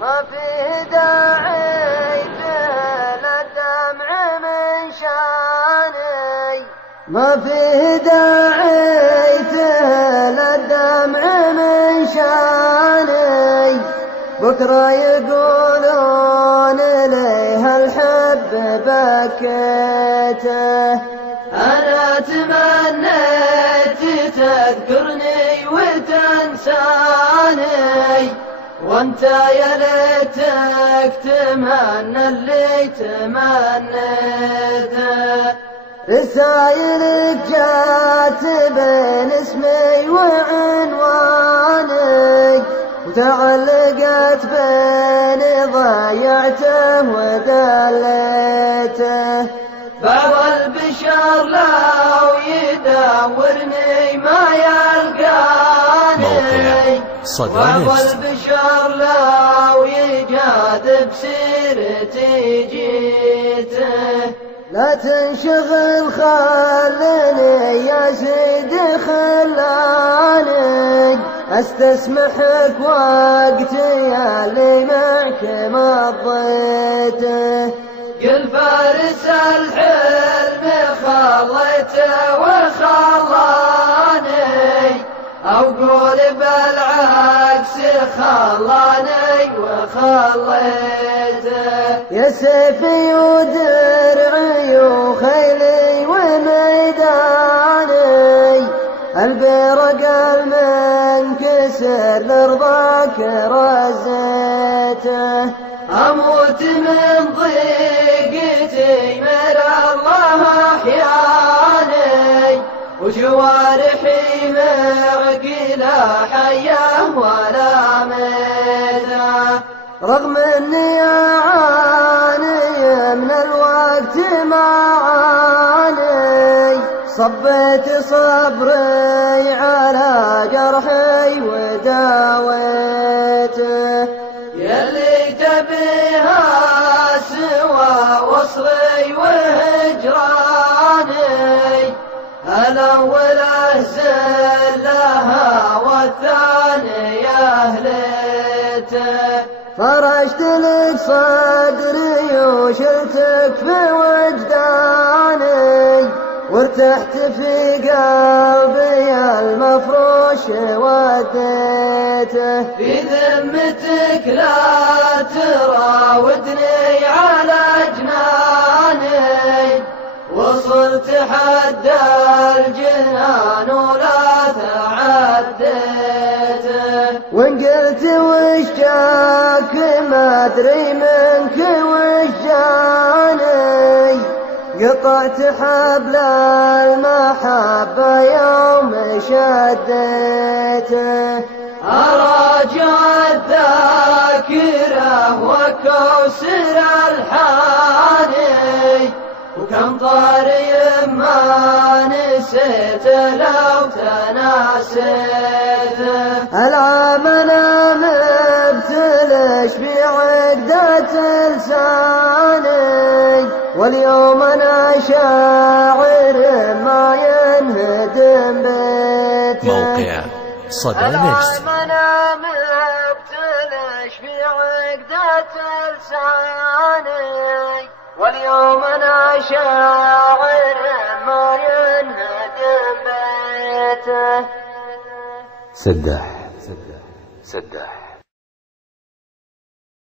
ما فيه داعي للدمع من شاني، ما فيه داعي للدمع من شاني، بكرة يقولون ليه الحب بكيته. أنا تمنيت تذكرني وتنساني، وانت يا ليتك تمنى اللي تمنيته. رسايلك جات بين اسمي وعنواني، وتعلقت بيني ضيعته ودليته. بعض البشر لو يدورني ما يلقاني، بعض البشر لو يجاذب سيرتي جيته. لا تنشغل خلني يا سيدي خلاني استسمحك وقتي اللي معك مضيته. قل فارس الحلم خليته وخلاني، أو قول بالعكس خلاني وخليته. يا سيفي ودرعي وخيلي وميداني، البرق المنكسر لرضاك رزيته. أموت من ضيقتي من الله أحياني، وجوارحي معقلة حية ولا ميتة. رغم اني اعاني من الوقت ما عاني، صبيت صبري على جرحي وداويته. يلي تبيها سوى وصلي وهجراني، الأول أهزلها والثاني أهليته. فرشت لك صدري وشلتك في وجداني، وارتحت في قلبي المفروش وديته. في ذمتك لا تراودني على جناني، وصلت حد الجنان ولا تعديته. وإن قلت وش جاك ما أدري منك وش جاني، قطعت حبل المحبة يوم شديته. أراجع الذاكرة وكوسر الحاني، وكم طاري ما نسيت لو تناسيته. العام انا مبتلش بعقدة لساني، واليوم انا شاعر ما ينهدم بيته. موقع صدى نجد. العام انا مبتلش بعقدة لساني، واليوم انا شاعر ما ينهدم بيته. سداح.